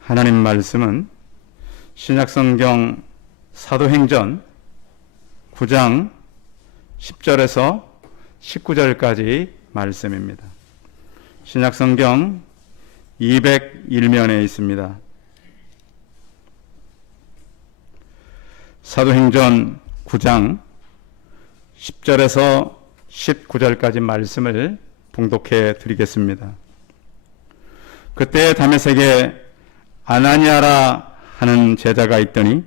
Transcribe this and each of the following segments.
하나님 말씀은 신약성경 사도행전 9장 10절에서 19절까지 말씀입니다. 신약성경 201면에 있습니다. 사도행전 9장 10절에서 19절까지 말씀을 봉독해 드리겠습니다. 그때 다메섹에 아나니아라 하는 제자가 있더니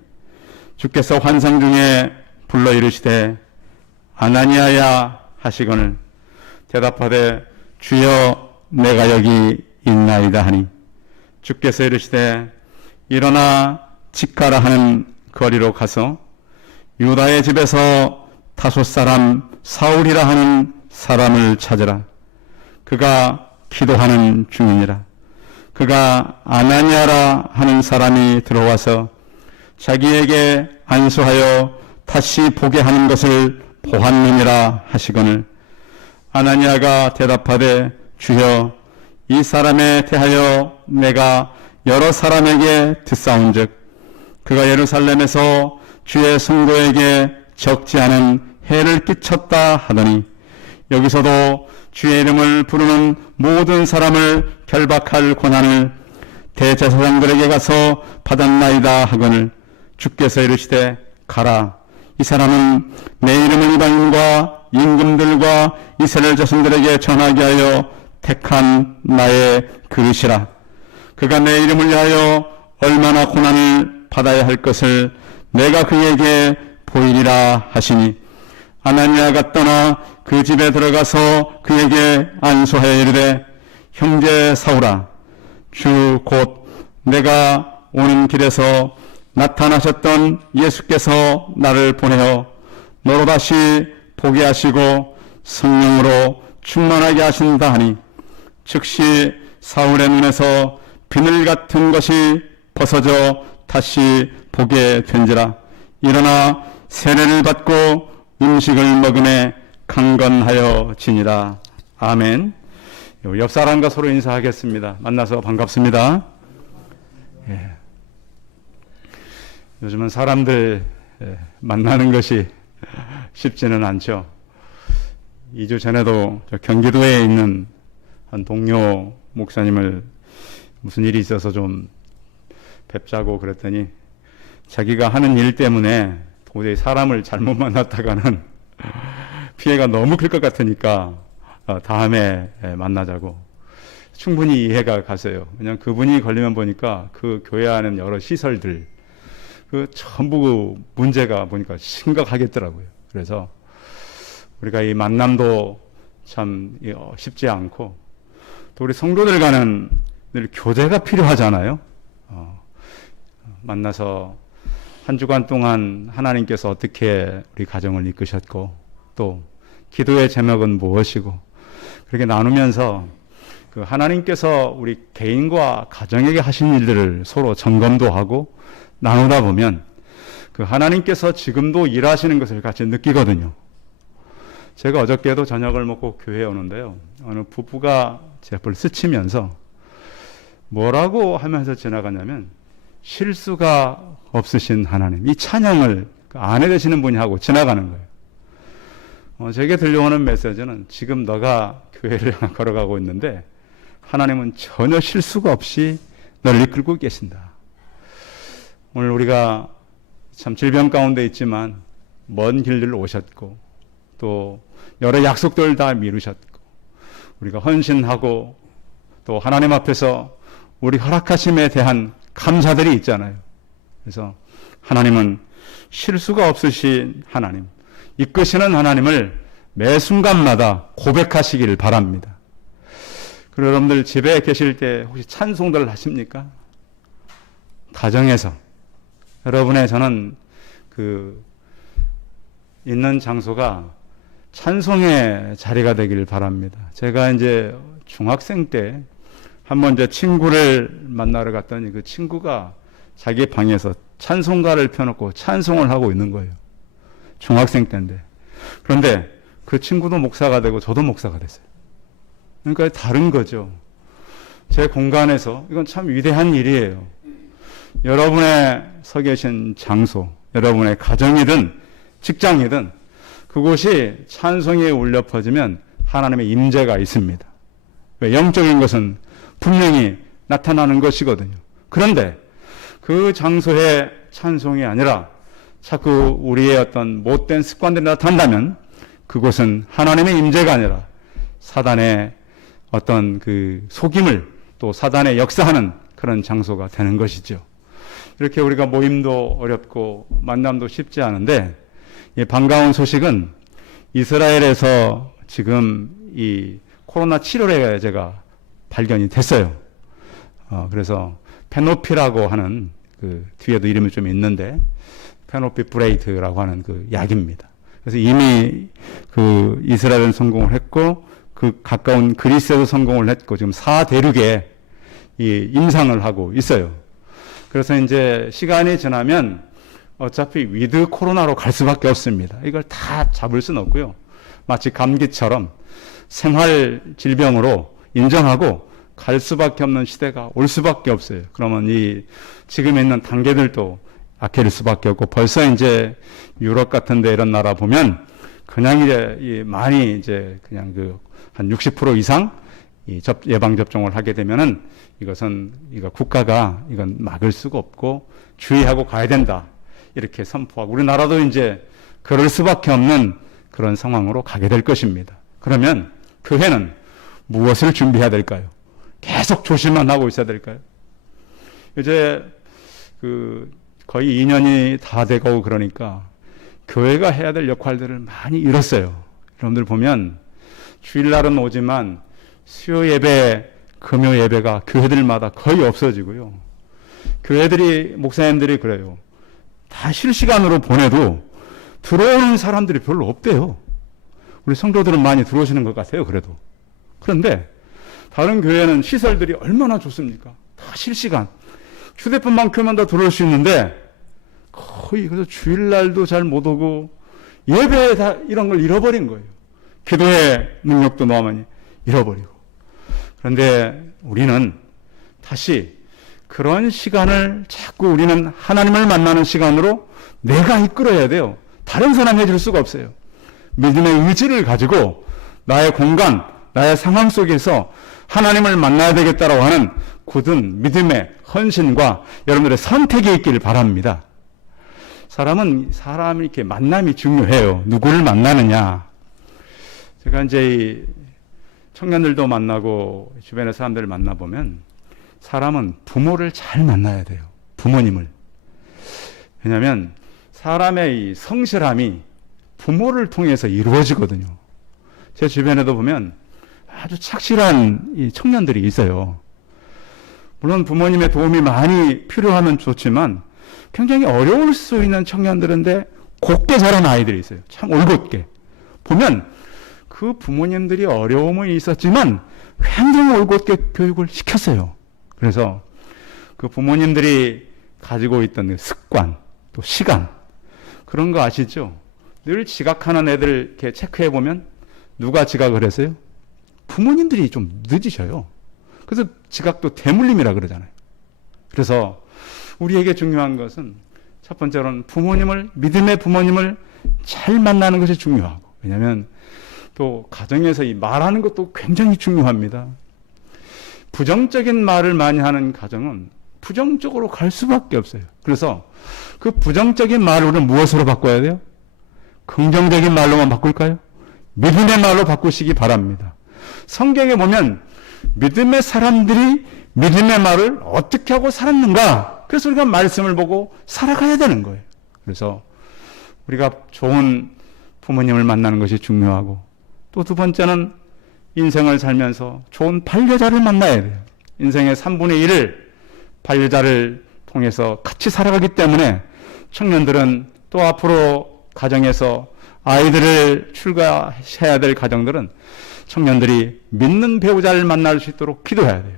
주께서 환상 중에 불러 이르시되 아나니아야 하시거늘 대답하되 주여 내가 여기 있나이다 하니 주께서 이르시되 일어나 직가라 하는 거리로 가서 유다의 집에서 다소 사람 사울이라 하는 사람을 찾으라. 그가 기도하는 중이니라. 그가 아나니아라 하는 사람이 들어와서 자기에게 안수하여 다시 보게 하는 것을 보았느니라 하시거늘 아나니아가 대답하되 주여 이 사람에 대하여 내가 여러 사람에게 듣사온즉 그가 예루살렘에서 주의 성도에게 적지 않은 해를 끼쳤다 하더니 여기서도 주의 이름을 부르는 모든 사람을 결박할 권한을 대제사장들에게 가서 받았나이다 하거늘 주께서 이르시되 가라. 이 사람은 내 이름을 이방인과 임금들과 이스라엘 자손들에게 전하게 하여 택한 나의 그릇이라. 그가 내 이름을 위하여 얼마나 고난을 받아야 할 것을 내가 그에게 보이리라 하시니 아나니아가 떠나 그 집에 들어가서 그에게 안수하여 이르되 형제 사울아 주 곧 내가 오는 길에서 나타나셨던 예수께서 나를 보내어 너로 다시 보게 하시고 성령으로 충만하게 하신다 하니 즉시 사울의 눈에서 비늘 같은 것이 벗어져 다시 보게 된지라. 일어나 세례를 받고 음식을 먹음에 강건하여 지니라. 아멘. 옆 사람과 서로 인사하겠습니다. 만나서 반갑습니다. 예. 요즘은 사람들 만나는 것이 쉽지는 않죠. 2주 전에도 경기도에 있는 한 동료 목사님을 무슨 일이 있어서 좀 뵙자고 그랬더니 자기가 하는 일 때문에 도저히 사람을 잘못 만났다가는 피해가 너무 클 것 같으니까 다음에 만나자고. 충분히 이해가 가세요. 그냥 그분이 걸리면 보니까 그 교회 안에 여러 시설들 그 전부 문제가 보니까 심각하겠더라고요. 그래서 우리가 이 만남도 참 쉽지 않고 또 우리 성도들 간은 늘 교제가 필요하잖아요. 만나서 한 주간 동안 하나님께서 어떻게 우리 가정을 이끄셨고 또 기도의 제목은 무엇이고 그렇게 나누면서 그 하나님께서 우리 개인과 가정에게 하신 일들을 서로 점검도 하고 나누다 보면 그 하나님께서 지금도 일하시는 것을 같이 느끼거든요. 제가 어저께도 저녁을 먹고 교회에 오는데요. 어느 부부가 제 앞을 스치면서 뭐라고 하면서 지나가냐면 실수가 없으신 하나님, 이 찬양을 아내 되시는 분이 하고 지나가는 거예요. 제게 들려오는 메시지는 지금 너가 교회를 걸어가고 있는데 하나님은 전혀 실수가 없이 너를 이끌고 계신다. 오늘 우리가 참 질병 가운데 있지만 먼 길을 오셨고 또 여러 약속들 다 미루셨고 우리가 헌신하고 또 하나님 앞에서 우리 허락하심에 대한 감사들이 있잖아요. 그래서 하나님은 실수가 없으신 하나님, 이끄시는 하나님을 매 순간마다 고백하시길 바랍니다. 그리고 여러분들 집에 계실 때 혹시 찬송들을 하십니까? 가정에서 여러분의 저는 그 있는 장소가 찬송의 자리가 되길 바랍니다. 제가 이제 중학생 때 한번 이제 친구를 만나러 갔더니 그 친구가 자기 방에서 찬송가를 펴놓고 찬송을 하고 있는 거예요. 중학생 때인데. 그런데 그 친구도 목사가 되고 저도 목사가 됐어요. 그러니까 다른 거죠. 제 공간에서 이건 참 위대한 일이에요. 여러분의 서 계신 장소, 여러분의 가정이든 직장이든 그곳이 찬송이 울려 퍼지면 하나님의 임재가 있습니다. 왜? 영적인 것은 분명히 나타나는 것이거든요. 그런데 그 장소에 찬송이 아니라 자꾸 우리의 어떤 못된 습관들이 나타난다면 그곳은 하나님의 임재가 아니라 사단의 어떤 그 속임을 또 사단의 역사하는 그런 장소가 되는 것이죠. 이렇게 우리가 모임도 어렵고 만남도 쉽지 않은데 이 반가운 소식은 이스라엘에서 지금 이 코로나 치료제가 제가 발견이 됐어요. 그래서 페노피라고 하는 그 뒤에도 이름이 좀 있는데 페노피브레이트라고 하는 그 약입니다. 그래서 이미 그 이스라엘은 성공을 했고 그 가까운 그리스에도 성공을 했고 지금 4대륙에 이 임상을 하고 있어요. 그래서 이제 시간이 지나면 어차피 위드 코로나로 갈 수밖에 없습니다. 이걸 다 잡을 수는 없고요. 마치 감기처럼 생활 질병으로 인정하고 갈 수밖에 없는 시대가 올 수밖에 없어요. 그러면 이 지금 있는 단계들도 악해질 수밖에 없고 벌써 이제 유럽 같은데 이런 나라 보면 그냥 이제 많이 이제 그냥 그 한 60% 이상 이 예방 접종을 하게 되면은 이것은 이거 국가가 이건 막을 수가 없고 주의하고 가야 된다 이렇게 선포하고 우리나라도 이제 그럴 수밖에 없는 그런 상황으로 가게 될 것입니다. 그러면 교회는 무엇을 준비해야 될까요? 계속 조심만 하고 있어야 될까요? 이제 그 거의 2년이 다 되고 그러니까 교회가 해야 될 역할들을 많이 잃었어요. 여러분들 보면 주일날은 오지만 수요 예배, 금요 예배가 교회들마다 거의 없어지고요. 교회들이, 목사님들이 그래요. 다 실시간으로 보내도 들어오는 사람들이 별로 없대요. 우리 성도들은 많이 들어오시는 것 같아요, 그래도. 그런데 다른 교회는 시설들이 얼마나 좋습니까? 다 실시간. 휴대폰만 켜면 다 들어올 수 있는데 거의 그래서 주일날도 잘 못 오고 예배에 다 이런 걸 잃어버린 거예요. 기도의 능력도 너무 많이 잃어버리고. 그런데 우리는 다시 그런 시간을 자꾸 우리는 하나님을 만나는 시간으로 내가 이끌어야 돼요. 다른 사람이 해줄 수가 없어요. 믿음의 의지를 가지고 나의 공간, 나의 상황 속에서 하나님을 만나야 되겠다라고 하는 굳은 믿음의 헌신과 여러분들의 선택이 있기를 바랍니다. 사람이 이렇게 만남이 중요해요. 누구를 만나느냐. 제가 이제 이 청년들도 만나고 주변의 사람들을 만나보면 사람은 부모를 잘 만나야 돼요. 부모님을. 왜냐하면 사람의 이 성실함이 부모를 통해서 이루어지거든요. 제 주변에도 보면 아주 착실한 이 청년들이 있어요. 물론 부모님의 도움이 많이 필요하면 좋지만 굉장히 어려울 수 있는 청년들인데 곱게 자란 아이들이 있어요. 참 올곧게. 보면 그 부모님들이 어려움은 있었지만 굉장히 올곧게 교육을 시켰어요. 그래서 그 부모님들이 가지고 있던 그 습관, 또 시간, 그런 거 아시죠? 늘 지각하는 애들 이렇게 체크해 보면 누가 지각을 했어요? 부모님들이 좀 늦으셔요. 그래서 지각도 대물림이라 그러잖아요. 그래서 우리에게 중요한 것은 첫 번째로는 믿음의 부모님을 잘 만나는 것이 중요하고, 왜냐하면 또 가정에서 이 말하는 것도 굉장히 중요합니다. 부정적인 말을 많이 하는 가정은 부정적으로 갈 수밖에 없어요. 그래서 그 부정적인 말을 우리는 무엇으로 바꿔야 돼요? 긍정적인 말로만 바꿀까요? 믿음의 말로 바꾸시기 바랍니다. 성경에 보면 믿음의 사람들이 믿음의 말을 어떻게 하고 살았는가? 그래서 우리가 말씀을 보고 살아가야 되는 거예요. 그래서 우리가 좋은 부모님을 만나는 것이 중요하고, 또 두 번째는 인생을 살면서 좋은 반려자를 만나야 돼요. 인생의 3분의 1을 반려자를 통해서 같이 살아가기 때문에 청년들은 또 앞으로 가정에서 아이들을 출가해야 될 가정들은 청년들이 믿는 배우자를 만날 수 있도록 기도해야 돼요.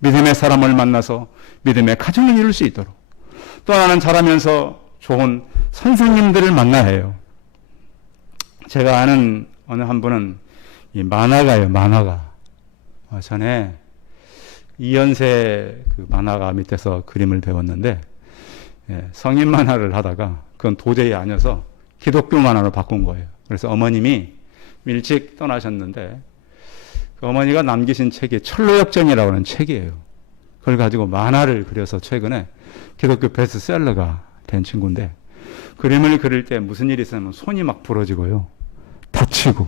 믿음의 사람을 만나서 믿음의 가정을 이룰 수 있도록. 또 하나는 자라면서 좋은 선생님들을 만나야 해요. 제가 아는 어느 한 분은 이 만화가예요, 만화가. 전에 이연세 그 만화가 밑에서 그림을 배웠는데, 성인 만화를 하다가 그건 도저히 아니어서 기독교 만화로 바꾼 거예요. 그래서 어머님이 일찍 떠나셨는데, 그 어머니가 남기신 책이 철로역정이라고 하는 책이에요. 그걸 가지고 만화를 그려서 최근에 기독교 베스트셀러가 된 친구인데, 그림을 그릴 때 무슨 일이 있으면 손이 막 부러지고요, 다치고.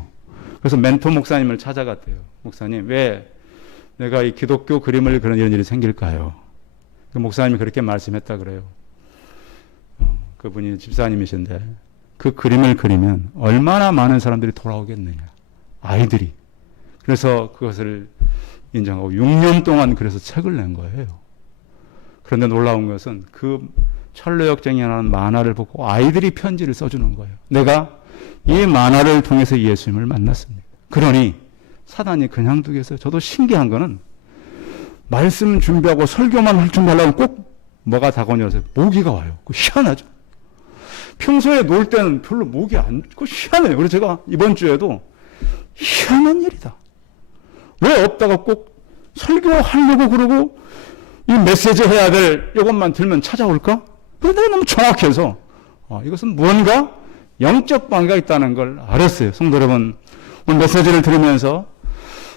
그래서 멘토 목사님을 찾아갔대요. 목사님, 왜 내가 이 기독교 그림을 그리는 이런 일이 생길까요? 그 목사님이 그렇게 말씀했다 그래요. 그분이 집사님이신데, 그 그림을 그리면 얼마나 많은 사람들이 돌아오겠느냐, 아이들이. 그래서 그것을 인정하고 6년 동안 그래서 책을 낸 거예요. 그런데 놀라운 것은 그 철로역정이라는 만화를 보고 아이들이 편지를 써주는 거예요. 내가 이 만화를 통해서 예수님을 만났습니다. 그러니 사단이 그냥 두겠어요. 저도 신기한 거는 말씀 준비하고 설교만 할 줄 알고 꼭 뭐가 다가오냐 해서 모기가 와요. 그 희한하죠. 평소에 놀 때는 별로 모기 안, 그 희한해요. 그래서 제가 이번 주에도 희한한 일이다. 왜 없다가 꼭 설교하려고 그러고 이 메시지 해야 될 이것만 들면 찾아올까? 그런데 너무 정확해서 이것은 무언가 영적 관계가 있다는 걸 알았어요. 성도 여러분, 오늘 메시지를 들으면서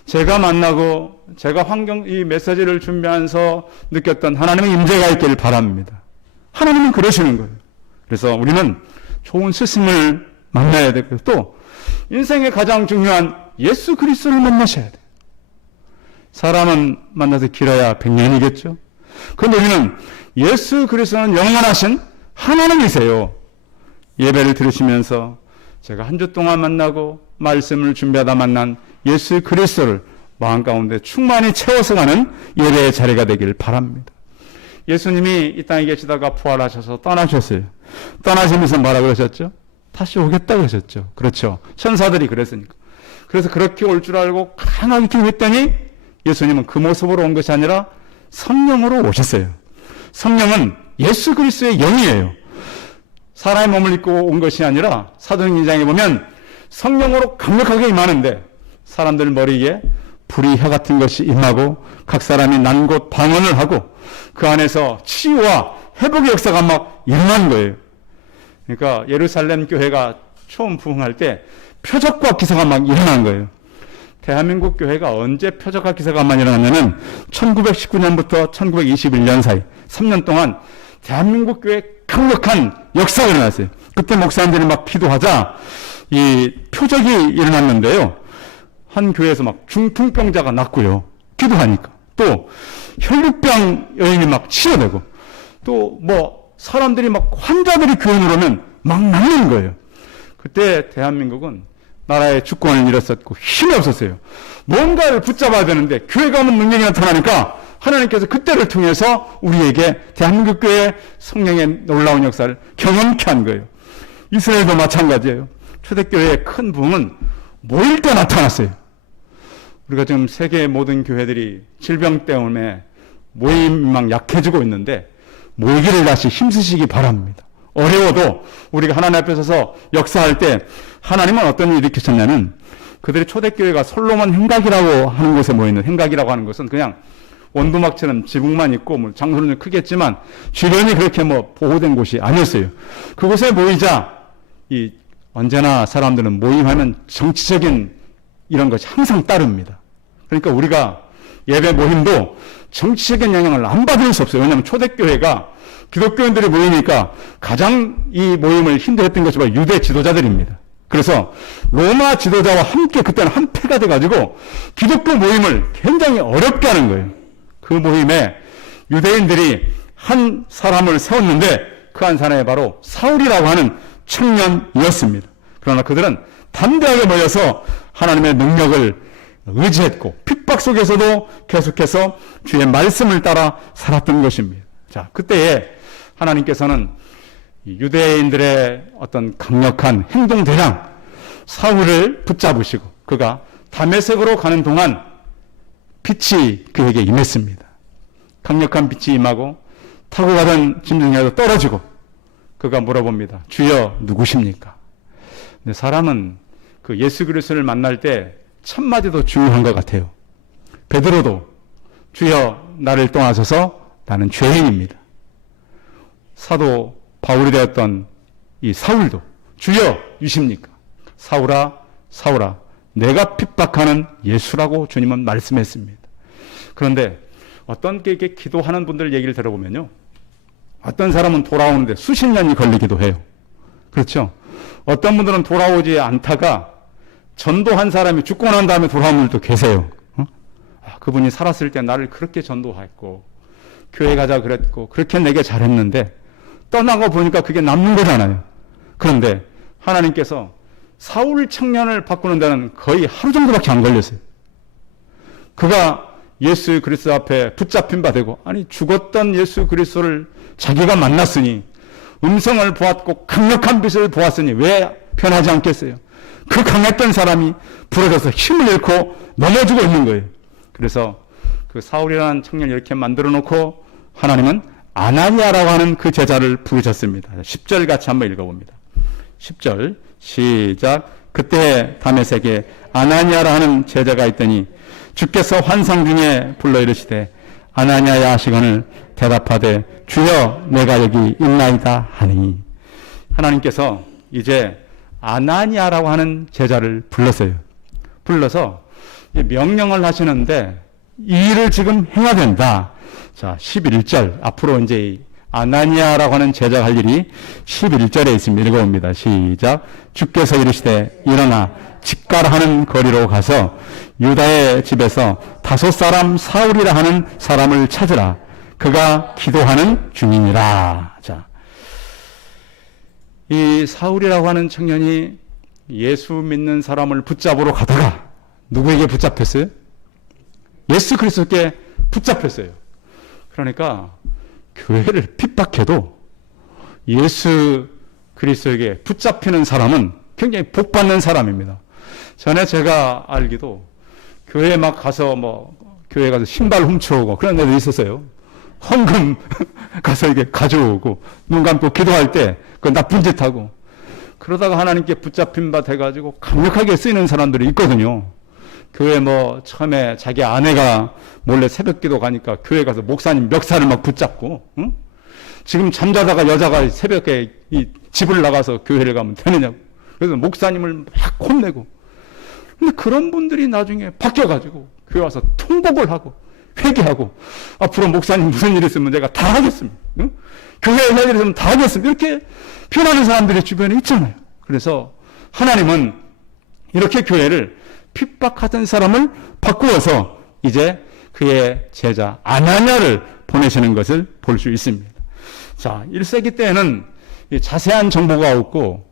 제가 만나고 제가 이 메시지를 준비하면서 느꼈던 하나님의 임재가 있기를 바랍니다. 하나님은 그러시는 거예요. 그래서 우리는 좋은 스승을 만나야 되고, 또 인생의 가장 중요한 예수 그리스도를 만나셔야 돼요. 사람은 만나서 길어야 100년이겠죠. 그런데 우리는 예수 그리스도는 영원하신 하나님이세요. 예배를 들으시면서 제가 한 주 동안 만나고 말씀을 준비하다 만난 예수 그리스도를 마음 가운데 충만히 채워서 가는 예배의 자리가 되길 바랍니다. 예수님이 이 땅에 계시다가 부활하셔서 떠나셨어요. 떠나시면서 뭐라 그러셨죠? 다시 오겠다 그러셨죠. 그렇죠. 천사들이 그랬으니까. 그래서 그렇게 올 줄 알고 강하게 기도했더니 예수님은 그 모습으로 온 것이 아니라 성령으로 오셨어요. 성령은 예수 그리스도의 영이에요. 사람의 몸을 입고 온 것이 아니라 사도행전 2장에 보면 성령으로 강력하게 임하는데, 사람들 머리에 불이 혀 같은 것이 임하고 각 사람이 난 곳 방언을 하고 그 안에서 치유와 회복의 역사가 막 일어난 거예요. 그러니까 예루살렘 교회가 처음 부흥할 때 표적과 기사가 막 일어난 거예요. 대한민국 교회가 언제 표적과 기사가 막 일어났냐면 1919년부터 1921년 사이 3년 동안 대한민국 교회에 강력한 역사가 일어났어요. 그때 목사님들이 막 기도하자 이 표적이 일어났는데요. 한 교회에서 막 중풍병자가 낫고요. 기도하니까. 또 혈류병 여인이 막 치료되고, 또 뭐 사람들이 막 환자들이 교회로 오면 막 낫는 거예요. 그때 대한민국은 나라의 주권을 잃었었고 힘이 없었어요. 뭔가를 붙잡아야 되는데 교회가 오면 능력이 나타나니까 하나님께서 그때를 통해서 우리에게 대한민국 교회의 성령의 놀라운 역사를 경험케 한 거예요. 이스라엘도 마찬가지예요. 초대교회의 큰 부흥은 모일 때 나타났어요. 우리가 지금 세계의 모든 교회들이 질병 때문에 모임이 막 약해지고 있는데 모이기를 다시 힘쓰시기 바랍니다. 어려워도 우리가 하나님 앞에 서서 역사할 때 하나님은 어떤 일을 일으키셨냐면, 그들이 초대교회가 솔로몬 행각이라고 하는 곳에 모이는, 행각이라고 하는 것은 그냥 원두막처럼 지붕만 있고 뭐 장소는 좀 크겠지만 주변이 그렇게 뭐 보호된 곳이 아니었어요. 그곳에 모이자 언제나 사람들은 모임하면 정치적인 이런 것이 항상 따릅니다. 그러니까 우리가 예배 모임도 정치적인 영향을 안 받을 수 없어요. 왜냐하면 초대교회가 기독교인들이 모이니까 가장 이 모임을 힘들었던 것이 바로 유대 지도자들입니다. 그래서 로마 지도자와 함께 그때는 한패가 돼가지고 기독교 모임을 굉장히 어렵게 하는 거예요. 그 모임에 유대인들이 한 사람을 세웠는데 그 한 사람이 바로 사울이라고 하는 청년이었습니다. 그러나 그들은 담대하게 모여서 하나님의 능력을 의지했고 핍박 속에서도 계속해서 주의 말씀을 따라 살았던 것입니다. 자, 그때에 하나님께서는 유대인들의 어떤 강력한 행동 대장 사울을 붙잡으시고 그가 다메섹으로 가는 동안 빛이 그에게 임했습니다. 강력한 빛이 임하고 타고 가던 짐승에도 떨어지고 그가 물어봅니다. 주여 누구십니까? 근데 사람은 그 예수 그리스도를 만날 때 첫 마디도 중요한 것 같아요. 베드로도 주여 나를 떠나소서 나는 죄인입니다. 사도 바울이 되었던 이 사울도 주여 유십니까? 사울아 사울아 내가 핍박하는 예수라고 주님은 말씀했습니다. 그런데 어떤 게 이렇게 기도하는 분들 얘기를 들어보면요. 어떤 사람은 돌아오는데 수십 년이 걸리기도 해요. 그렇죠? 어떤 분들은 돌아오지 않다가 전도한 사람이 죽고 난 다음에 돌아온 분들도 계세요. 그분이 살았을 때 나를 그렇게 전도했고 교회 가자 그랬고 그렇게 내게 잘했는데 떠나고 보니까 그게 남는 거잖아요. 그런데 하나님께서 사울 청년을 바꾸는 데는 거의 하루 정도밖에 안 걸렸어요. 그가 예수 그리스도 앞에 붙잡힌 바 되고 아니 죽었던 예수 그리스도를 자기가 만났으니 음성을 보았고 강력한 빛을 보았으니 왜 변하지 않겠어요? 그 강했던 사람이 부러져서 힘을 잃고 넘어지고 있는 거예요. 그래서 그 사울이라는 청년을 이렇게 만들어 놓고 하나님은 아나니아라고 하는 그 제자를 부르셨습니다. 10절 같이 한번 읽어봅니다. 10절 시작. 그때 다메섹에 아나니아라 하는 제자가 있더니 주께서 환상 중에 불러 이르시되 아나니아야 하시거늘 대답하되 주여 내가 여기 있나이다 하니 하나님께서 이제 아나니아라고 하는 제자를 불렀어요. 불러서 명령을 하시는데 이 일을 지금 해야 된다. 자, 11절 앞으로 이제 아나니아라고 하는 제자가 할 일이 11절에 있습니다. 읽어봅니다. 시작. 주께서 이르시되 일어나 집가라 하는 거리로 가서 유다의 집에서 다섯 사람 사울이라 하는 사람을 찾으라. 그가 기도하는 중이니라. 자, 이 사울이라고 하는 청년이 예수 믿는 사람을 붙잡으러 가다가 누구에게 붙잡혔어요? 예수 그리스도께 붙잡혔어요. 그러니까 교회를 핍박해도 예수 그리스도에게 붙잡히는 사람은 굉장히 복받는 사람입니다. 전에 제가 알기도 교회 막 가서 교회 가서 신발 훔쳐오고 그런 애도 있었어요. 헌금 가서 이게 가져오고 눈 감고 기도할 때 그 나쁜 짓 하고 그러다가 하나님께 붙잡힌 바 돼가지고 강력하게 쓰이는 사람들이 있거든요. 교회 처음에 자기 아내가 몰래 새벽 기도 가니까 교회 가서 목사님 멱살을 막 붙잡고, 응? 지금 잠자다가 여자가 새벽에 이 집을 나가서 교회를 가면 되느냐고. 그래서 목사님을 막 혼내고. 근데 그런 분들이 나중에 바뀌어가지고 교회 와서 통곡을 하고 회개하고 앞으로 목사님 무슨 일 있으면 내가 다 하겠습니다. 응? 교회에 할 일 있으면 다 하겠습니다. 이렇게 변하는 사람들이 주변에 있잖아요. 그래서 하나님은 이렇게 교회를 핍박하던 사람을 바꾸어서 이제 그의 제자 아나니아를 보내시는 것을 볼 수 있습니다. 자, 1세기 때에는 자세한 정보가 없고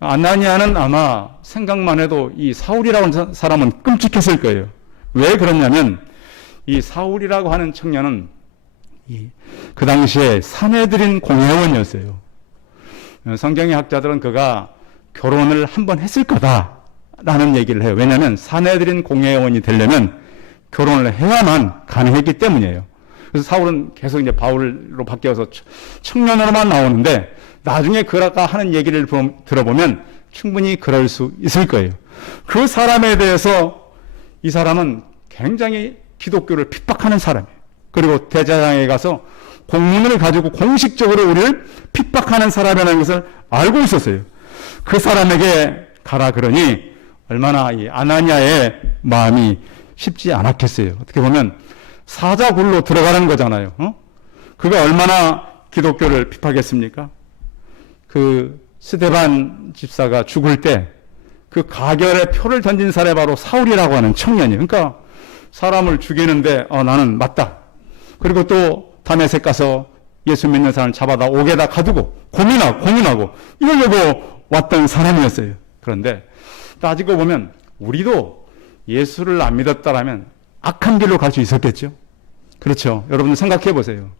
아나니아는 아마 생각만 해도 이 사울이라고 하는 사람은 끔찍했을 거예요. 왜 그러냐면 이 사울이라고 하는 청년은 그 당시에 사내들인 공회원이었어요. 성경의 학자들은 그가 결혼을 한번 했을 거다라는 얘기를 해요. 왜냐하면 사내들인 공회원이 되려면 결혼을 해야만 가능했기 때문이에요. 그래서 사울은 계속 이제 바울로 바뀌어서 청년으로만 나오는데 나중에 그가 하는 얘기를 들어보면 충분히 그럴 수 있을 거예요. 그 사람에 대해서 이 사람은 굉장히 기독교를 핍박하는 사람이에요. 그리고 대제사장에 가서 공문을 가지고 공식적으로 우리를 핍박하는 사람이라는 것을 알고 있었어요. 그 사람에게 가라 그러니 얼마나 이 아나니아의 마음이 쉽지 않았겠어요. 어떻게 보면 사자굴로 들어가는 거잖아요. 그가 얼마나 기독교를 핍박했습니까? 그 스데반 집사가 죽을 때 그 가결의 표를 던진 사람이 바로 사울이라고 하는 청년이에요. 그러니까 사람을 죽이는데 나는 맞다. 그리고 또 다메섹 가서 예수 믿는 사람을 잡아다 옥에다 가두고 고민하고 이러려고 왔던 사람이었어요. 그런데 따지고 보면 우리도 예수를 안 믿었다라면 악한 길로 갈 수 있었겠죠. 그렇죠. 여러분 생각해 보세요.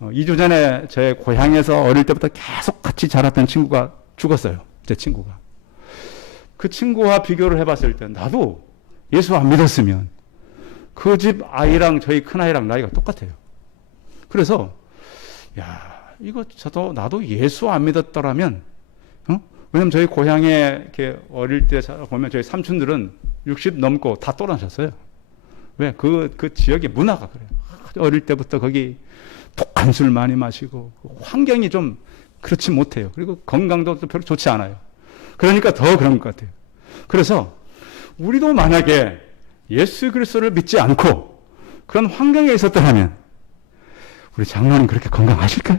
2주 전에 제 고향에서 어릴 때부터 계속 같이 자랐던 친구가 죽었어요. 제 친구가. 그 친구와 비교를 해봤을 때 나도 예수 안 믿었으면 그 집 아이랑 저희 큰아이랑 나이가 똑같아요. 그래서 나도 예수 안 믿었더라면 왜냐면 저희 고향에 이렇게 어릴 때 보면 저희 삼촌들은 60 넘고 다 돌아가셨어요. 왜? 그 지역의 문화가 그래요. 어릴 때부터 거기 독한 술 많이 마시고 환경이 좀 그렇지 못해요. 그리고 건강도 별로 좋지 않아요. 그러니까 더 그런 것 같아요. 그래서 우리도 만약에 예수 그리스도를 믿지 않고 그런 환경에 있었더라면 우리 장로님 그렇게 건강하실까요?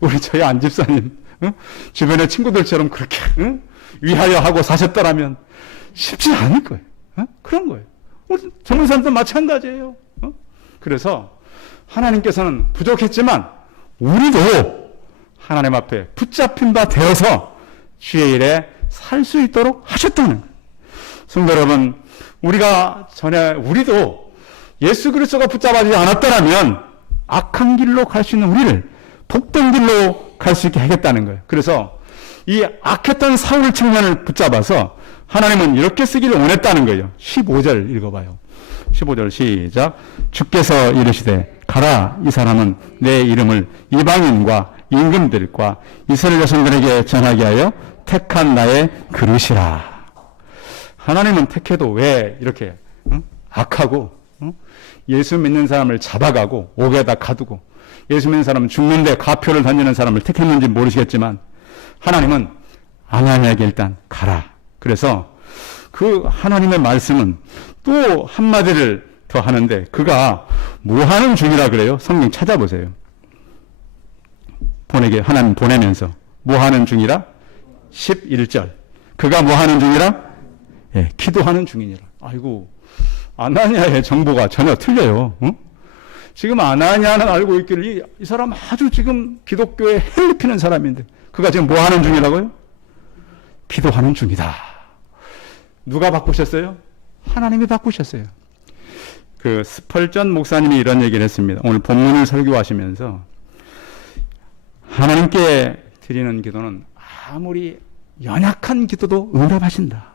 우리 저희 안 집사님 주변의 친구들처럼 그렇게 위하여 하고 사셨더라면 쉽지 않을 거예요. 그런 거예요. 젊은 사람도 마찬가지예요. 그래서 하나님께서는 부족했지만 우리도 하나님 앞에 붙잡힌 바 되어서 주의 일에 살 수 있도록 하셨다는 거예요. 성도 여러분, 우리도 예수 그리스도가 붙잡아지지 않았더라면 악한 길로 갈 수 있는 우리를 복된 길로 갈 수 있게 하겠다는 거예요. 그래서 이 악했던 사울 청년을 붙잡아서 하나님은 이렇게 쓰기를 원했다는 거예요. 15절 읽어봐요. 15절 시작. 주께서 이르시되 가라, 이 사람은 내 이름을 이방인과 임금들과 이스라엘 자손들에게 전하게 하여 택한 나의 그릇이라. 하나님은 택해도 왜 이렇게 악하고 예수 믿는 사람을 잡아가고 옥에다 가두고 예수 믿는 사람은 죽는데 가표를 던지는 사람을 택했는지 모르시겠지만 하나님은 아나니아에게 일단 가라. 그래서 그 하나님의 말씀은 또 한마디를 더 하는데 그가 뭐 하는 중이라 그래요? 성경 찾아보세요. 하나님 보내면서 뭐 하는 중이라? 11절. 그가 뭐 하는 중이라? 예, 기도하는 중이니라. 아이고, 아나니아의 정보가 전혀 틀려요. 지금 아나니아는 알고 있기를 이 사람 아주 지금 기독교에 헬리피는 사람인데 그가 지금 뭐 하는 중이라고요? 기도하는 중이다. 누가 바꾸셨어요? 하나님이 바꾸셨어요. 그 스펄전 목사님이 이런 얘기를 했습니다. 오늘 본문을 설교하시면서 하나님께 드리는 기도는 아무리 연약한 기도도 응답하신다.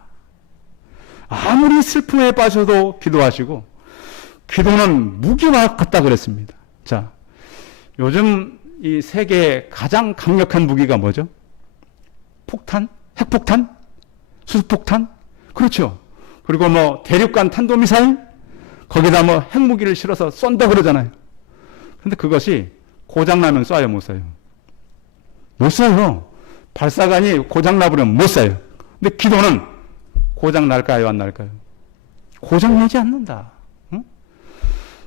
아무리 슬픔에 빠져도 기도하시고 기도는 무기와 같다 그랬습니다. 자, 요즘 이 세계의 가장 강력한 무기가 뭐죠? 폭탄? 핵폭탄? 수소폭탄? 그렇죠. 그리고 뭐 대륙간 탄도미사일? 거기다 뭐 핵무기를 실어서 쏜다 그러잖아요. 근데 그것이 고장나면 쏴요, 못 쏴요? 못 쏴요. 발사관이 고장나버리면 못 쏴요. 근데 기도는 고장날까요, 안 날까요? 고장나지 않는다. 응?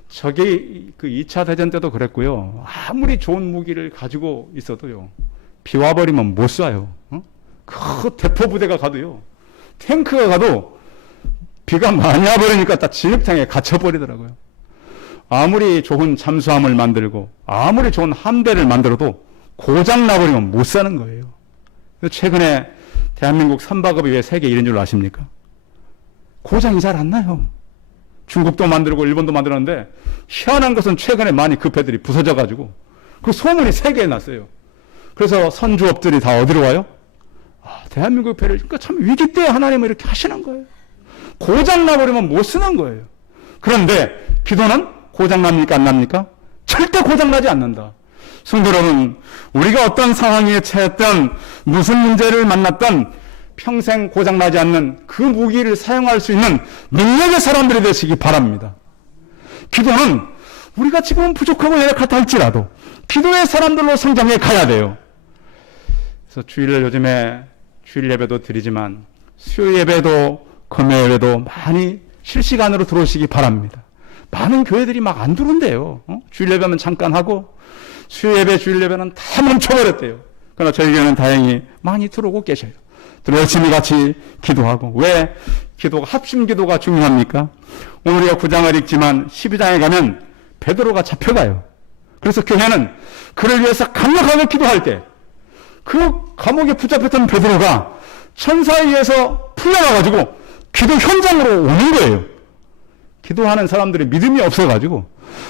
저게 그 2차 대전 때도 그랬고요. 아무리 좋은 무기를 가지고 있어도요. 비 와버리면 못 쏴요. 응? 그 대포 부대가 가도요. 탱크가 가도 비가 많이 와버리니까 다 진흙탕에 갇혀버리더라고요. 아무리 좋은 잠수함을 만들고 아무리 좋은 함대를 만들어도 고장나버리면 못 사는 거예요. 최근에 대한민국 선박업이 왜 세계 1위인 줄 아십니까? 고장이 잘 안 나요. 중국도 만들고 일본도 만들었는데 희한한 것은 최근에 많이 그 배들이 부서져가지고 그 소문이 세계에 났어요. 그래서 선주업들이 다 어디로 와요? 대한민국 배를 그러니까 참 위기 때 하나님은 이렇게 하시는 거예요. 고장나버리면 못 쓰는 거예요. 그런데 기도는 고장납니까 안 납니까? 절대 고장나지 않는다. 성도 여러분, 우리가 어떤 상황에 처했던 무슨 문제를 만났던 평생 고장나지 않는 그 무기를 사용할 수 있는 능력의 사람들이 되시기 바랍니다. 기도는 우리가 지금은 부족하고 연약하다 할지라도 기도의 사람들로 성장해 가야 돼요. 그래서 주일날 요즘에 주일 예배도 드리지만 수요 예배도 금요 예배도 많이 실시간으로 들어오시기 바랍니다. 많은 교회들이 막 안 들어온대요. 주일 예배는 잠깐 하고 수요 예배, 주일 예배는 다 멈춰버렸대요. 그러나 저희 교회는 다행히 많이 들어오고 계셔요. 열심히 같이 기도하고. 왜 기도가, 합심 기도가 중요합니까? 오늘 우리가 9장을 읽지만 12장에 가면 베드로가 잡혀가요. 그래서 교회는 그를 위해서 강력하게 기도할 때 그 감옥에 붙잡혔던 베드로가 천사에 의해서 풀려나가지고 기도 현장으로 오는 거예요. 기도하는 사람들이 믿음이 없어가지고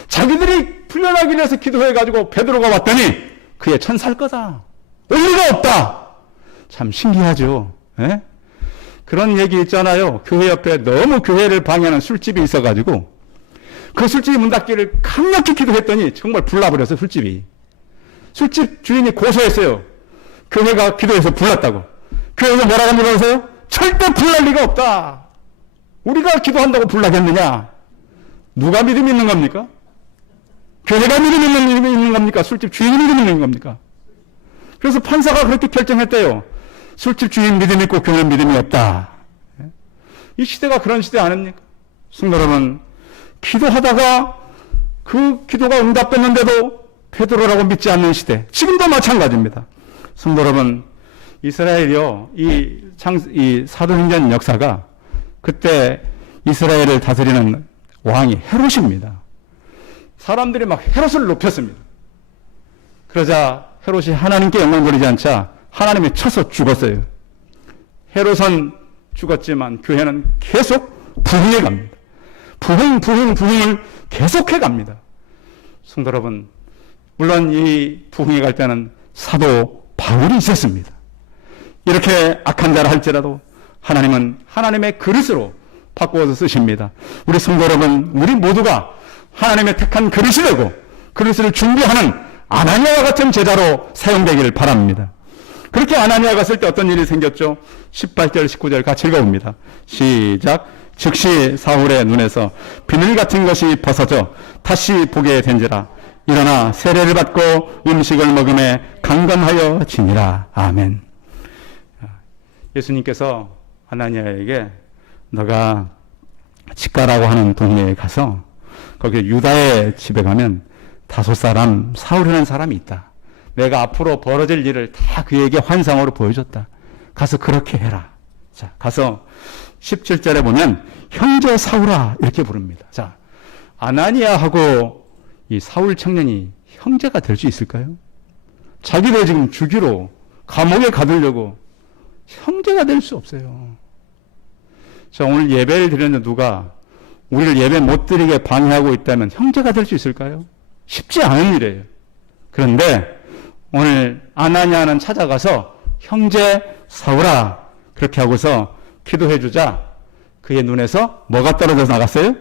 자기들이 풀려나기 위해서 기도해가지고 베드로가 왔더니 그의 천사일 거다. 올 리가 없다. 참 신기하죠. 예? 그런 얘기 있잖아요. 교회 옆에 너무 교회를 방해하는 술집이 있어가지고 그 술집이 문 닫기를 강력히 기도했더니 정말 불나버려서 술집이. 술집 주인이 고소했어요. 교회가 기도해서 불났다고. 교회에서 뭐라고 합니까? 보세요? 절대 불날 리가 없다. 우리가 기도한다고 불나겠느냐? 누가 믿음이 있는 겁니까? 교회가 믿음이 있는 겁니까? 술집 주인이 믿음이 있는 겁니까? 그래서 판사가 그렇게 결정했대요. 술집 주인 믿음이 있고 교회 믿음이 없다. 이 시대가 그런 시대 아닙니까? 성도 여러분, 기도하다가 그 기도가 응답됐는데도 베드로라고 믿지 않는 시대, 지금도 마찬가지입니다. 성도 여러분, 이스라엘이요, 이 사도행전 역사가 그때 이스라엘을 다스리는 왕이 헤롯입니다. 사람들이 막 헤롯을 높였습니다. 그러자 헤롯이 하나님께 영광 돌리지 않자 하나님이 쳐서 죽었어요. 헤롯은 죽었지만 교회는 계속 부흥해 갑니다. 부흥을 계속해 갑니다. 성도 여러분, 물론 이 부흥해 갈 때는 사도 바울이 있었습니다. 이렇게 악한 자라 할지라도 하나님은 하나님의 그릇으로 바꾸어서 쓰십니다. 우리 성도 여러분, 우리 모두가 하나님의 택한 그릇이 되고 그릇을 준비하는 아나니아와 같은 제자로 사용되기를 바랍니다. 그렇게 아나니아가 쓸 때 어떤 일이 생겼죠? 18절, 19절 같이 읽어봅니다. 시작. 즉시 사울의 눈에서 비늘 같은 것이 벗어져 다시 보게 된지라. 일어나 세례를 받고 음식을 먹음에 강건하여 지니라. 아멘. 예수님께서 아나니아에게 너가 직가라고 하는 동네에 가서 거기 유다의 집에 가면 5사람 사울이라는 사람이 있다. 내가 앞으로 벌어질 일을 다 그에게 환상으로 보여줬다. 가서 그렇게 해라. 자, 가서 17절에 보면 형제 사울아 이렇게 부릅니다. 자, 아나니아하고 이 사울 청년이 형제가 될 수 있을까요? 자기를 지금 죽이러 감옥에 가두려고 형제가 될 수 없어요. 자, 오늘 예배를 드렸는데 누가 우리를 예배 못 드리게 방해하고 있다면 형제가 될 수 있을까요? 쉽지 않은 일이에요. 그런데 오늘 아나니아는 찾아가서 형제 사울아 그렇게 하고서 기도해 주자 그의 눈에서 뭐가 떨어져서 나갔어요?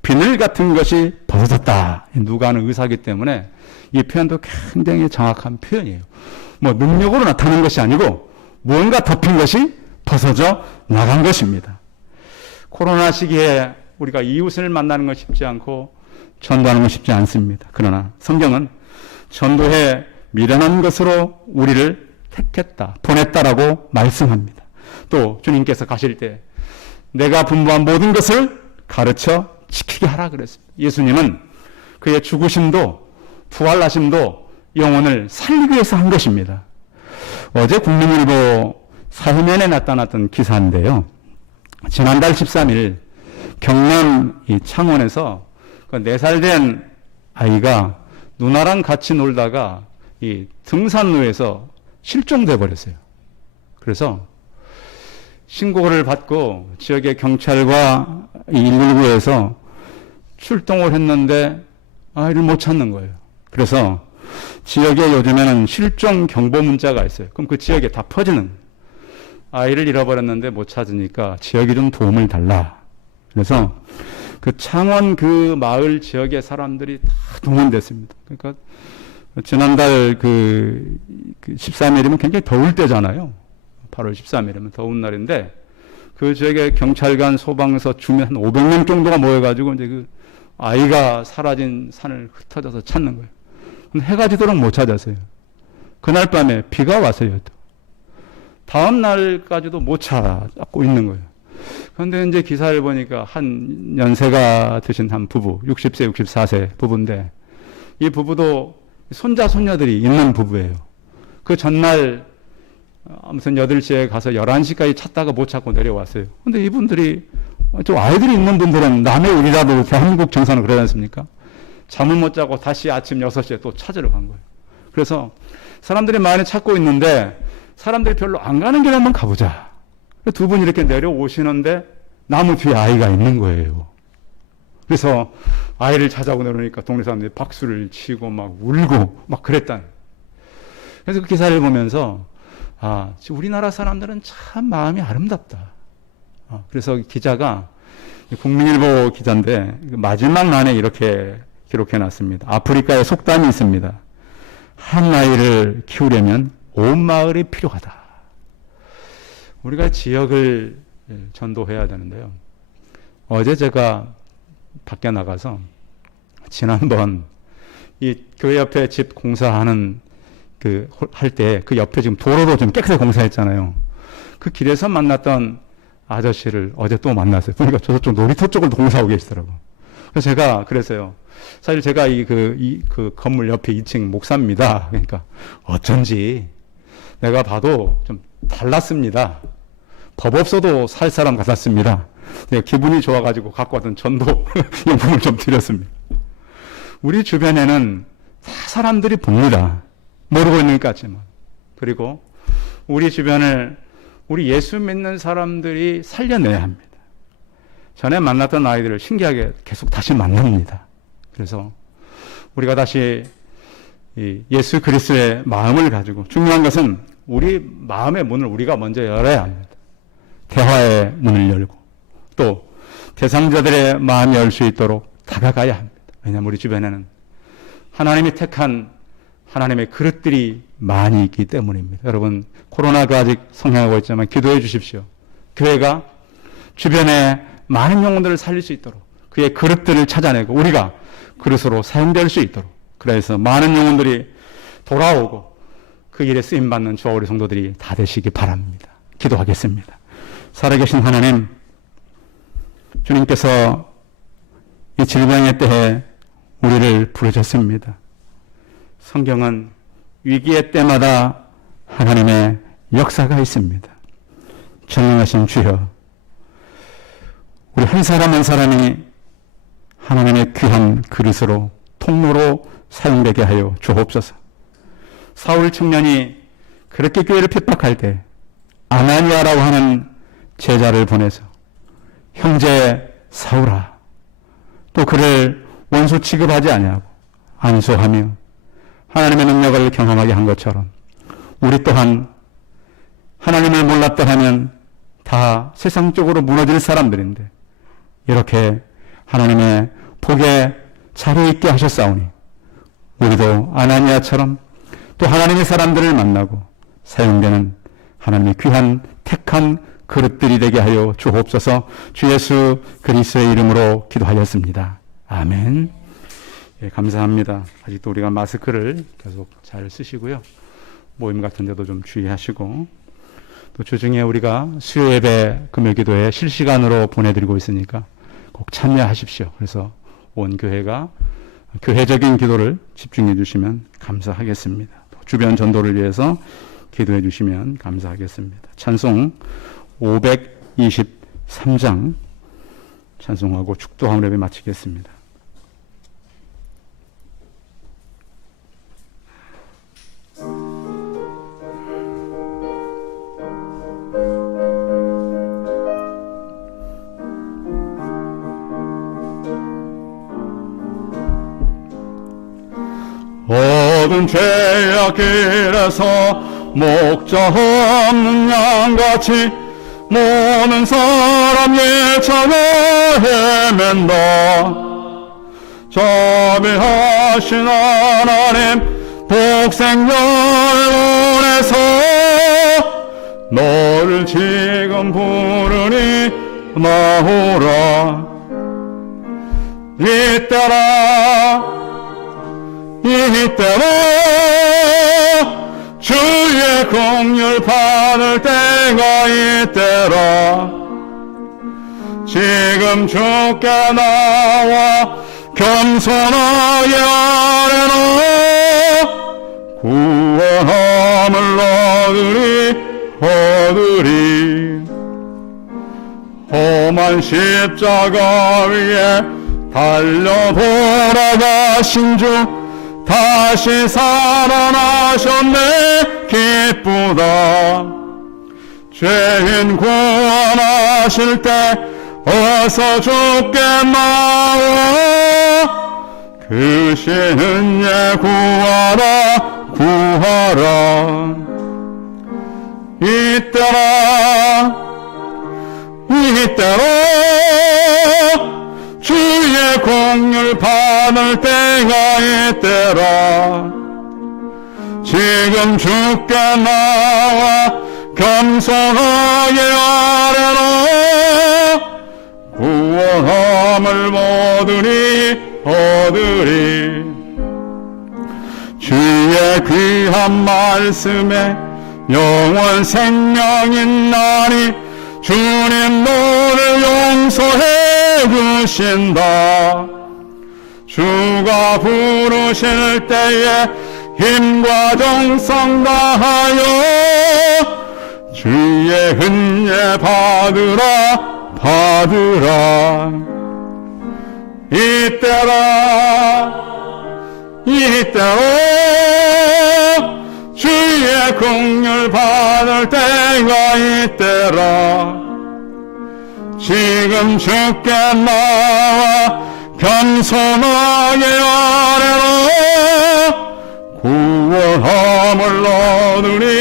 비늘 같은 것이 벗어졌다. 누가 하는 의사이기 때문에 이 표현도 굉장히 정확한 표현이에요. 뭐 능력으로 나타난 것이 아니고 무언가 덮인 것이 벗어져 나간 것입니다. 코로나 시기에 우리가 이웃을 만나는 건 쉽지 않고 전도하는 건 쉽지 않습니다. 그러나 성경은 전도에 미련한 것으로 우리를 택했다, 보냈다라고 말씀합니다. 또 주님께서 가실 때 내가 분부한 모든 것을 가르쳐 지키게 하라 그랬습니다. 예수님은 그의 죽으심도 부활하심도 영혼을 살리기 위해서 한 것입니다. 어제 국민일보 사회면에 나타났던 기사인데요. 지난달 13일 경남 이 창원에서 그 4살 된 아이가 누나랑 같이 놀다가 이 등산로에서 실종돼 버렸어요. 그래서 신고를 받고 지역의 경찰과 119에서 출동을 했는데 아이를 못 찾는 거예요. 그래서 지역에 요즘에는 실종 경보 문자가 있어요. 그럼 그 지역에 다 퍼지는 거예요. 아이를 잃어버렸는데 못 찾으니까 지역이 좀 도움을 달라. 그래서 그 창원 그 마을 지역의 사람들이 다 동원됐습니다. 그러니까 지난달 그 13일이면 굉장히 더울 때잖아요. 8월 13일이면 더운 날인데 그 지역에 경찰관, 소방서, 주민 한 500명 정도가 모여가지고 이제 그 아이가 사라진 산을 흩어져서 찾는 거예요. 근데 해가 지도록 못 찾았어요. 그날 밤에 비가 왔어요. 또. 다음 날까지도 못 찾고 있는 거예요. 그런데 이제 기사를 보니까 한 연세가 드신 한 부부, 60세, 64세 부부인데 이 부부도 손자, 손녀들이 있는 부부예요. 그 전날 아무튼 8시에 가서 11시까지 찾다가 못 찾고 내려왔어요. 근데 이분들이, 좀 아이들이 있는 분들은 남의 일이라도 대한민국 정서는 그러지 않습니까? 잠을 못 자고 다시 아침 6시에 또 찾으러 간 거예요. 그래서 사람들이 많이 찾고 있는데 사람들이 별로 안 가는 길에 한번 가보자. 두 분이 이렇게 내려오시는데 나무 뒤에 아이가 있는 거예요. 그래서 아이를 찾아오고 내려오니까 동네 사람들이 박수를 치고 막 울고 막 그랬다. 그래서 그 기사를 보면서 아, 우리나라 사람들은 참 마음이 아름답다. 그래서 기자가 국민일보 기자인데 마지막 난에 이렇게 기록해 놨습니다. 아프리카에 속담이 있습니다. 한 아이를 키우려면 온 마을이 필요하다. 우리가 지역을 전도해야 되는데요. 어제 제가 밖에 나가서 지난번 이 교회 옆에 집 공사하는 할 때 그 옆에 지금 도로로 좀 깨끗하게 공사했잖아요. 그 길에서 만났던 아저씨를 어제 또 만났어요. 보니까 저쪽 놀이터 쪽을 공사하고 계시더라고요. 그래서 제가 그랬어요. 사실 제가 그 건물 옆에 2층 목사입니다. 그러니까 어쩐지 내가 봐도 좀 달랐습니다. 법 없어도 살 사람 같았습니다. 내가 기분이 좋아가지고 갖고 왔던 전도 용품을 좀 드렸습니다. 우리 주변에는 다 사람들이 봅니다. 모르고 있는 것 같지만. 그리고 우리 주변을 우리 예수 믿는 사람들이 살려내야 합니다. 전에 만났던 아이들을 신기하게 계속 다시 만납니다. 그래서 우리가 다시 이 예수 그리스도의 마음을 가지고, 중요한 것은 우리 마음의 문을 우리가 먼저 열어야 합니다. 대화의 문을 열고 또 대상자들의 마음이 열 수 있도록 다가가야 합니다. 왜냐하면 우리 주변에는 하나님이 택한 하나님의 그릇들이 많이 있기 때문입니다. 여러분, 코로나가 아직 성행하고 있지만 기도해 주십시오. 교회가 주변에 많은 영혼들을 살릴 수 있도록 그의 그릇들을 찾아내고 우리가 그릇으로 사용될 수 있도록, 그래서 많은 영혼들이 돌아오고 그 일에 쓰임받는 저와 우리 성도들이 다 되시기 바랍니다. 기도하겠습니다. 살아계신 하나님, 주님께서 이 질병의 때에 우리를 부르셨습니다. 성경은 위기의 때마다 하나님의 역사가 있습니다. 전능하신 주여, 우리 한 사람 한 사람이 하나님의 귀한 그릇으로, 통로로 사용되게 하여 주옵소서. 사울 청년이 그렇게 교회를 핍박할 때 아나니아라고 하는 제자를 보내서 형제 사울아, 또 그를 원수 취급하지 아니하고 안수하며 하나님의 능력을 경험하게 한 것처럼 우리 또한 하나님을 몰랐다 하면 다 세상적으로 무너질 사람들인데 이렇게 하나님의 복에 자리에 있게 하셨사오니 우리도 아나니아처럼 또 하나님의 사람들을 만나고 사용되는 하나님의 귀한 택한 그릇들이 되게 하여 주옵소서. 주 예수 그리스도의 이름으로 기도하였습니다. 아멘. 예, 감사합니다. 아직도 우리가 마스크를 계속 잘 쓰시고요. 모임 같은 데도 좀 주의하시고, 또 주중에 우리가 수요 예배 금요 기도에 실시간으로 보내드리고 있으니까 꼭 참여하십시오. 그래서 온 교회가 교회적인 기도를 집중해 주시면 감사하겠습니다. 또 주변 전도를 위해서 기도해 주시면 감사하겠습니다. 찬송 523장 찬송하고 축도함 예배 마치겠습니다. 모든 죄악 길에서 목자 없는 양같이 모든 사람 예찬에 헤맨다. 자비하신 하나님 복생열원에서 너를 지금 부르니 나오라. 이때라 주의 공률 받을 때가 이때라. 지금 주께 나와 겸손하게 아뢰나 구원함을 얻으리. 험한 십자가 위에 달려 돌아가신 주 다시 살아나셨네 기쁘다. 죄인 구원하실 때 어서 주께 나와 그 신은 예 구하라. 이때라 주의 공률 받을 때가 이때라. 지금 지금 주께 나와 겸손하게 아뢰라. 구원함을 얻으리. 주의 귀한 말씀에 영원 생명이 나니 주님 너를 용서해 주신다. 주가 부르실 때에 힘과 정성 다하여 주의 은혜 받으라. 이때로 주의 긍휼 받을 때가 이때라. 지금 주께 나와 겸손하게 아뢰라. 구원함을 얻으리.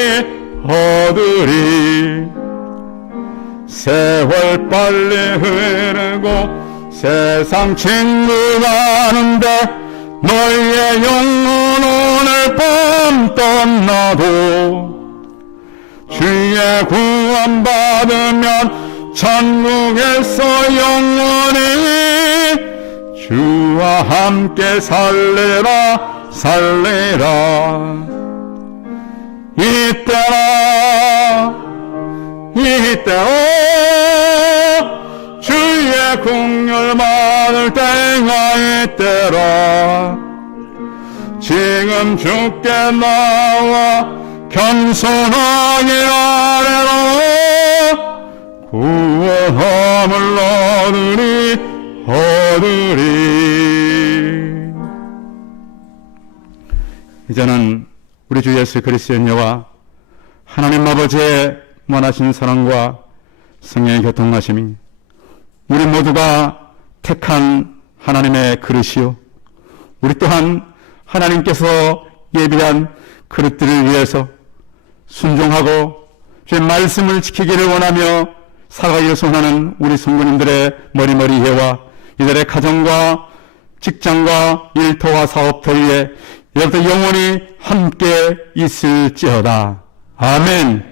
세월 빨리 흐르고 세상 친구 가는데 너희의 영혼 오늘 밤 떠나도 주의 구원 받으면 천국에서 영원히 주와 함께 살리라. 이때로 주의 긍휼 받을 때가 이때라. 지금 주께 나와 겸손하게 아뢰라. 구원함을 얻으리. 이제는 우리 주 예수 그리스도의 은혜와 하나님 아버지의 무한하신 사랑과 성령의 교통하심이 우리 모두가 택한 하나님의 그릇이요, 우리 또한 하나님께서 예비한 그릇들을 위해서 순종하고 주의 말씀을 지키기를 원하며 살아가기를 소원하는 우리 성도님들의 머리머리회와 이들의 가정과 직장과 일터와 사업터 위에 이제부터 영원히 함께 있을지어다. 아멘.